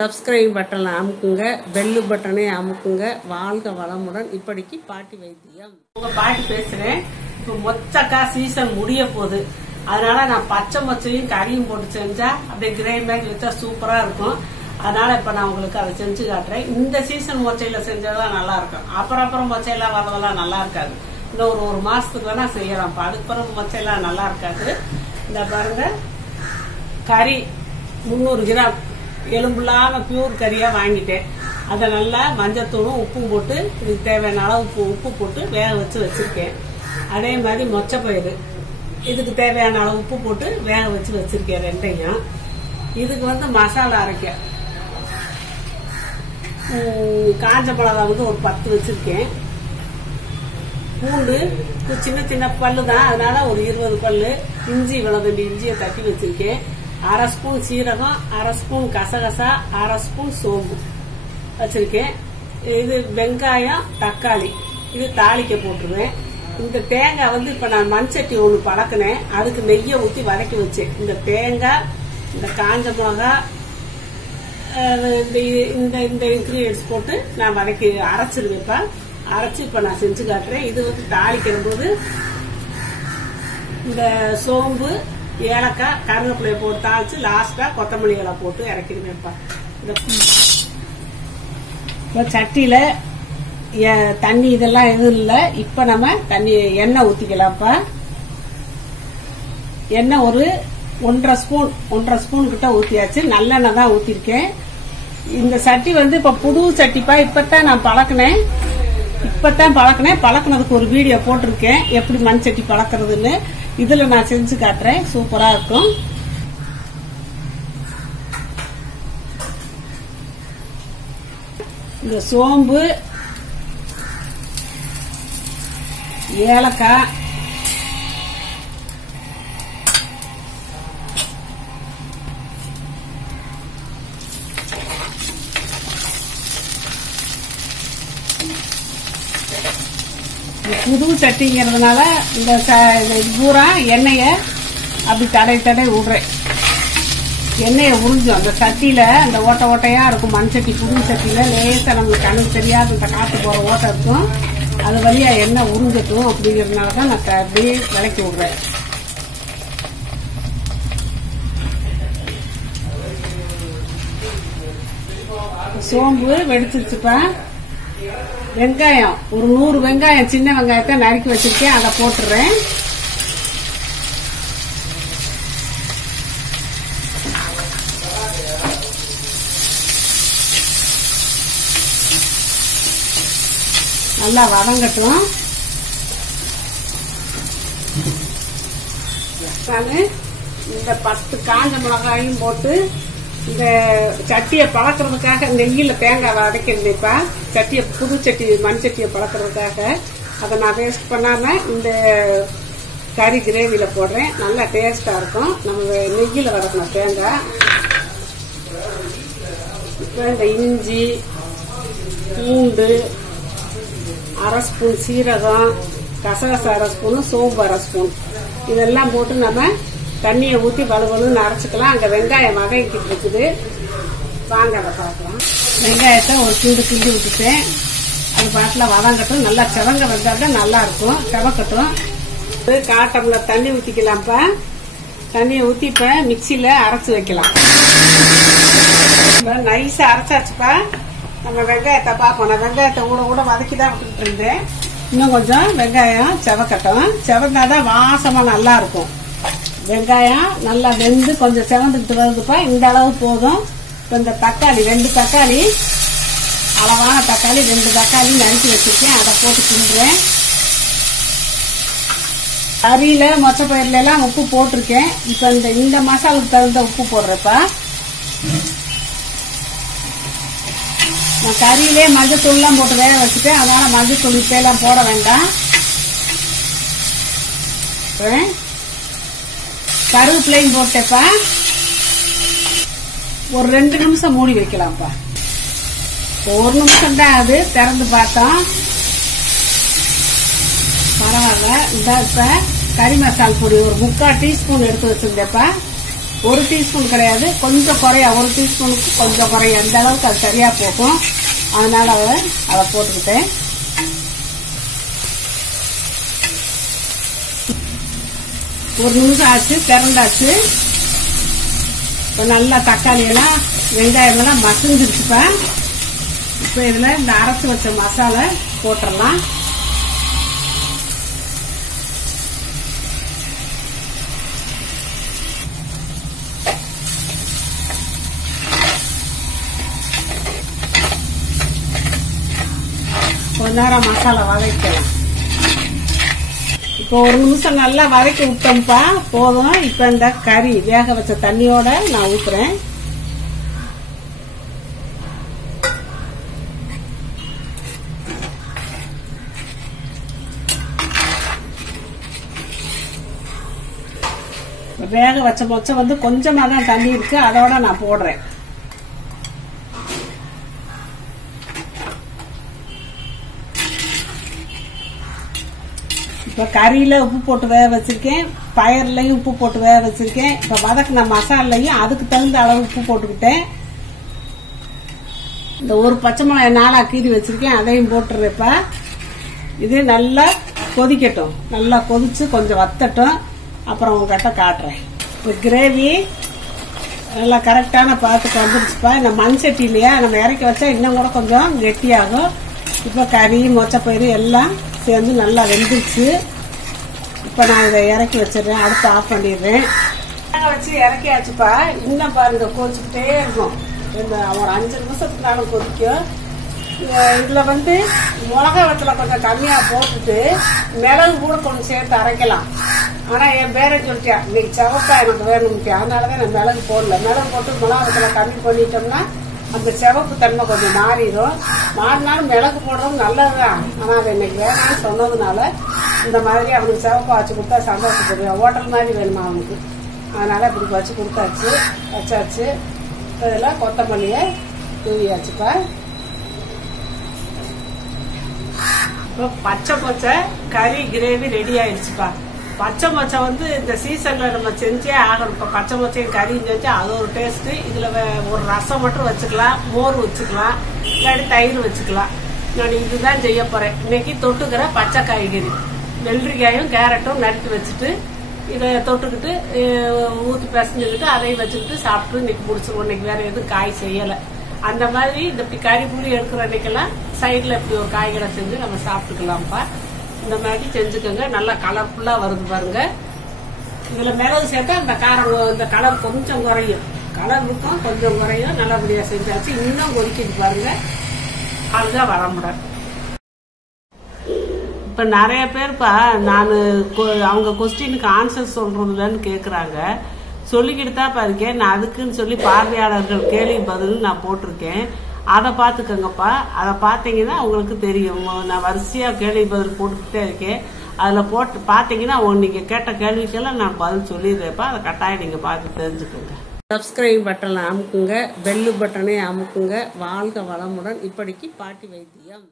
Subscribe பட்டனை அமுக்குங்க, bell பட்டனை அமுக்குங்க. வாழ்க வளமுடன். இப்படிக்கு பாட்டி வைத்தியம். உங்க பாட்டி பேசுறேன். இப்போ மொச்சக்காய் சீசன் முடிய போகுது. அதனால நான் பச்சை மொச்சையும் கறியும் போட்டு செஞ்சா அப்படியே கிரேவி மாதிரி வச்சா சூப்பரா இருக்கும். அதனால இப்ப நான் உங்களுக்கு அதை செஞ்சு காட்டுறேன். இந்த சீசன் மொச்சையில செஞ்சதான் நல்லா இருக்கும். அப்புறம் மொச்சையெல்லாம் வர்றதெல்லாம் நல்லா இருக்காது. இன்னும் ஒரு மாசத்துக்கு வேணா செய்யலாம். அதுக்கப்புறம் மொச்சையெல்லாம் நல்லா இருக்காது. இந்த பாருங்க, கறி 300 கிராம் எலும்புலான பியூர் கறியா வாங்கிட்டேன். அதை நல்லா மஞ்சத்தூளும் உப்பும் போட்டு இதுக்கு தேவையான அளவு உப்பு போட்டு வேக வச்சு வச்சிருக்கேன். அதே மாதிரி மொச்சப்பயிறு இதுக்கு தேவையான அளவு உப்பு போட்டு வேக வச்சு வச்சிருக்கேன். ரெண்டையும் இதுக்கு மசாலா அரைக்க காஞ்ச மிளகா ஒரு 10 வச்சிருக்கேன். பூண்டு சின்ன சின்ன பல்லு தான், அதனால ஒரு 20 பல்லு. இஞ்சி இவ்வளவு இஞ்சியை தட்டி வச்சிருக்கேன். 1/2 ஸ்பூன் சீரகம், 1/2 ஸ்பூன் கசகசா, 1/2 ஸ்பூன் சோம்பு வச்சிருக்கேன். இது வெங்காயம், தக்காளி இது தாளிக்க போட்டுருவேன். இந்த தேங்காய் இப்ப நான் மண்சட்டி ஒண்ணு பழக்கினேன். அதுக்கு நெய்யை ஊற்றி வதக்கி வச்சேன். இந்த தேங்காய், இந்த காஞ்ச மிளகா, இந்த இன்கிரீடியன்ஸ் போட்டு நான் வதக்கி அரைச்சிருவேப்பா. அரைச்சு இப்ப நான் செஞ்சு காட்டுறேன். இது தாளிக்கிற போது இந்த சோம்பு, ஏலக்காய், கருவேப்பிலையை போட்டு தாளிச்சு லாஸ்டா கொத்தமல்லி இலை போட்டு இறக்கிடுவேன்ப்பா. இந்த சட்டியில தண்ணி இதெல்லாம் எதுவும் இல்ல. இப்ப நம்ம தண்ணி எண்ணெய் ஊத்திக்கலாம்ப்பா. எண்ணெய் ஒரு 1.5 ஸ்பூன் கிட்ட ஊத்தியாச்சு. நல்லெண்ணெய் தான் ஊத்திருக்கேன். இந்த சட்டி இப்ப புது சட்டிப்பா. இப்பதான் நான் பழக்கினேன். பழக்கினதுக்கு ஒரு வீடியோ போட்டிருக்கேன், எப்படி மண் சட்டி பழக்கிறதுன்னு. இதுல நான் செஞ்சு காட்டுறேன். சூப்பரா இருக்கும். இந்த சோம்பு, ஏலக்காய், புது சட்டிங்கிறதுனால இந்த பூரா எண்ணெய அப்படி தடை விடுறேன். எண்ணெயை உறிஞ்சும் அந்த சட்டியில. அந்த ஓட்டையா இருக்கும் மண் சட்டி. புது சட்டியில லேசா நம்மளுக்கு கணக்கு தெரியாது இந்த காத்து போற ஓட்டை இருக்கும். அது வழியா எண்ணெய் உறிஞ்சட்டும் அப்படிங்கறதுனாலதான் நான் அப்படியே விளக்கி விடுறேன். சோம்பு வெடிச்சிருச்சுப்பா. வெங்காயம் ஒரு 100 வெங்காயம், சின்ன வெங்காயத்தை நறுக்கி வச்சிருக்கேன். அதை போட்டுறேன். நல்லா வதங்கட்டும். இந்த 10 காஞ்ச மிளகாயும் போட்டு இந்த சட்டியை பழக்கிறதுக்காக நெய்யில தேங்காய் வதக்கிருந்தேப்பா. சட்டியை புது சட்டி மண் சட்டியை பழக்கிறதுக்காக அதை நான் வேஸ்ட் பண்ணாம இந்த கறி கிரேவியில போடுறேன். நல்லா டேஸ்டா இருக்கும். நம்ம நெய்யில வதக்கணும் தேங்காய். இப்ப இந்த இஞ்சி, பூண்டு, 1/2 ஸ்பூன் சீரகம், கசகசா 1/2 ஸ்பூன், சோம்பு 1/2 ஸ்பூன் இதெல்லாம் போட்டு நம்ம தண்ணியை ஊற்றி வலுவலுன்னு அரைச்சிக்கலாம். அங்க வெங்காயம் வதங்கிட்டு இருக்குது. வாங்க அதை பார்க்கலாம். வெங்காயத்தை ஒரு கிண்டி விட்டுட்டேன். அது பாட்டில் வதங்கட்டும். நல்லா செவங்க வந்தாதான் நல்லா இருக்கும். செவக்கட்டும். 1/4 டம்ளர் தண்ணி ஊற்றிக்கலாம்ப்பா. தண்ணியை ஊற்றி இப்ப மிக்சியில அரைச்சு வைக்கலாம். நைஸா அரைச்சாச்சுப்பா. நம்ம வெங்காயத்தை பார்ப்போம். நான் வெங்காயத்தை கூட வதக்கிதான் விட்டுட்டு இருந்தேன். இன்னும் கொஞ்சம் வெங்காயம் செவக்கட்டும். செவந்தாதான் வாசமா நல்லா இருக்கும். வெங்காயம் நல்லா வெந்து கொஞ்சம் செவந்துக்கிட்டு வருதுப்பா. இந்த அளவு போதும். இப்ப இந்த தக்காளி 2 தக்காளி, அளவான தக்காளி 2 தக்காளி நறுக்கி வச்சிருக்கேன். அதை போட்டு கிண்டுறேன். கறியில மொச்சப்பயிர்ல எல்லாம் உப்பு போட்டிருக்கேன். இப்ப இந்த மசாலுக்கு தகுந்த உப்பு போடுறப்பா. நான் கறியிலே மஞ்சத்தூள் எல்லாம் போட்டு வேக வச்சுட்டேன். அதனால மஞ்சத்தூள் இப்பெல்லாம் போட வேண்டாம். கருவேப்பிலையும் போட்டேப்பா. ஒரு 2 நிமிஷம் மூடி வைக்கலாம்ப்பா. 1 நிமிஷம் தான் அது. திறந்து பார்த்தோம். பரவாயில்ல. இந்த இப்ப கறி மசால் பொடி ஒரு 3/4 டீஸ்பூன் எடுத்து வச்சிருந்தேப்பா. 1 டீஸ்பூன் கிடையாது, கொஞ்சம் குறையா, 1 டீஸ்பூனுக்கு கொஞ்சம் குறைய, அந்த அளவுக்கு அது சரியா போகும். அதனால அதை போட்டுக்கிட்டேன். ஒரு நிமிஷம் ஆச்சு, திறந்தாச்சு. இப்போ நல்லா தக்காளி எல்லாம் வெங்காயம் எல்லாம் மசிஞ்சிருச்சுப்பா. இப்போ இதுல இந்த அரைச்சு வச்ச மசாலா போட்டுடலாம். கொஞ்ச நேரம் மசாலா வதக்கலாம். இப்போ 1 நிமிஷம் நல்லா வதக்கி விட்டோம்ப்பா, போதும். இப்ப இந்த கறி வேக வச்ச தண்ணியோட நான் ஊத்துறேன். வேக வச்ச மொச்சை வந்து கொஞ்சமா தான் தண்ணி இருக்கு, அதோட நான் போடுறேன். இப்ப கறியில உப்பு போட்டு வேக வச்சிருக்கேன், பயர்லயும் உப்பு போட்டு வேக வச்சிருக்கேன். இப்ப வதக்கின மசாலையும் அதுக்கு தகுந்த அளவு உப்பு போட்டுக்கிட்டேன். இந்த ஒரு பச்சை மிளகாய் 4 கீறி வச்சிருக்கேன், அதையும் போட்டுறேப்ப. இது நல்லா கொதிக்கட்டும், நல்லா கொதிச்சு கொஞ்சம் வத்தட்டும், அப்புறம் உங்ககிட்ட காட்டுறேன். இப்ப கிரேவி நல்லா கரெக்டான பாத்துக்கு வந்துருச்சுப்பா. இந்த மண் சட்டி இல்லையா, நம்ம இறக்கி வச்சா இன்னும் கூட கொஞ்சம் கெட்டியாகும். இப்ப கறி மொச்சப்பயிறு எல்லாம் சேர்ந்து நல்லா வெந்துருச்சு. இப்ப நான் இதை இறக்கி வச்சிடுறேன், அடுத்து ஆஃப் பண்ணிடுறேன். வச்சு இறக்கியாச்சுப்பா. இன்னும் பாருங்க கொதிச்சுக்கிட்டே இருக்கும். ஒரு 5 நிமிஷத்துக்கு கொதிக்கும். இதுல வந்து மிளகா வத்தல கொஞ்சம் கம்மியா போட்டுட்டு மிளகு கூட கொஞ்சம் சேர்த்து அரைக்கலாம். ஆனா என் பேரை சொல்லிட்டியா, இன்னைக்கு செவப்பா எனக்கு வேணும்ட்டியா, அதனாலதான் நான் மிளகு போடல. மிளகு போட்டு மிளகா வத்தல கம்மி பண்ணிட்டோம்னா அந்த செவப்பு தன்மை கொஞ்சம் மாறிடும். மாறினாலும் மிளகு போடுறது நல்லதுதான். ஆனா அதை இன்னைக்கு வேணாம்னு சொன்னதுனால இந்த மாதிரி அவனுக்கு செவப்பா வச்சு கொடுத்தா சந்தோஷப்படுவேன். ஹோட்டல் மாதிரி வேணுமா அவனுக்கு, அதனால இப்படி வச்சு கொடுத்தாச்சு, வச்சாச்சு. இதுல கொத்தமல்லிய தூவியாச்சுப்பா. இப்போ பச்சை மொச்சை கறி கிரேவி ரெடி ஆயிடுச்சுப்பா. பச்சை மொச்சை வந்து இந்த சீசன்ல நம்ம செஞ்சே ஆகணும். இப்போ பச்சை மொச்சையும் கறியும் செஞ்சா அது ஒரு டேஸ்ட். இதுல ஒரு ரசம் மட்டும் வச்சுக்கலாம், மோர் வச்சுக்கலாம், இல்லாட்டி தயிர் வச்சுக்கலாம். நான் இதுதான் செய்ய போறேன் இன்னைக்கு. தொட்டுக்கிற பச்சை காய்கறி வெள்ளரிக்காயும் கேரட்டும் நறுக்கி வச்சுட்டு இதை தொட்டுக்கிட்டு ஊற்றி பிசைஞ்சுக்கிட்டு அதையும் வச்சுக்கிட்டு சாப்பிட்டு இன்னைக்கு முடிச்சிருவோம். இன்னைக்கு வேற எதுவும் காய் செய்யலை. அந்த மாதிரி இந்த இப்படி கறி புளி எடுக்கிற அன்னைக்கெல்லாம் சைட்ல இப்படி ஒரு காய்கறி செஞ்சு நம்ம சாப்பிட்டுக்கலாம்ப்பா. இந்த மாதிரி செஞ்சுக்கோங்க. நல்லா கலர்ஃபுல்லா வருது பாருங்க. இதுல மிளகு சேர்த்தா இந்த காரம், இந்த கலர் கொஞ்சம் குறையும், கலர் இருக்கும் கொஞ்சம் குறையும். நல்லபடியா செஞ்சாச்சு. இன்னும் கொதிக்கிட்டு பாருங்க, அதுதான் வரமுடியாது. இப்ப நிறைய பேர்ப்பா நான் அவங்க கொஸ்டினுக்கு ஆன்சர் சொல்றதுலன்னு கேக்குறாங்க. சொல்லிக்கிட்டு தான் இருக்கேன். நான் அதுக்குன்னு சொல்லி பார்வையாளர்கள் கேள்வி பதில் நான் போட்டிருக்கேன். அதை பார்த்துக்கோங்கப்பா. அதை பார்த்தீங்கன்னா உங்களுக்கு தெரியும். நான் வரிசையா கேள்வி பதில் போட்டுக்கிட்டே இருக்கேன். அதுல போட்டு பார்த்தீங்கன்னா நீங்க கேட்ட கேள்விக்கெல்லாம் நான் பதில் சொல்லிடுறேன்ப்பா. அதை கட்டாயம் நீங்க பார்த்து தெரிஞ்சுக்கோங்க. சப்ஸ்கிரைப் பட்டனை அமுக்குங்க, பெல் பட்டனை அமுக்குங்க. வாழ்க வளமுடன். இப்படிக்கு பாட்டி வைத்தியம்.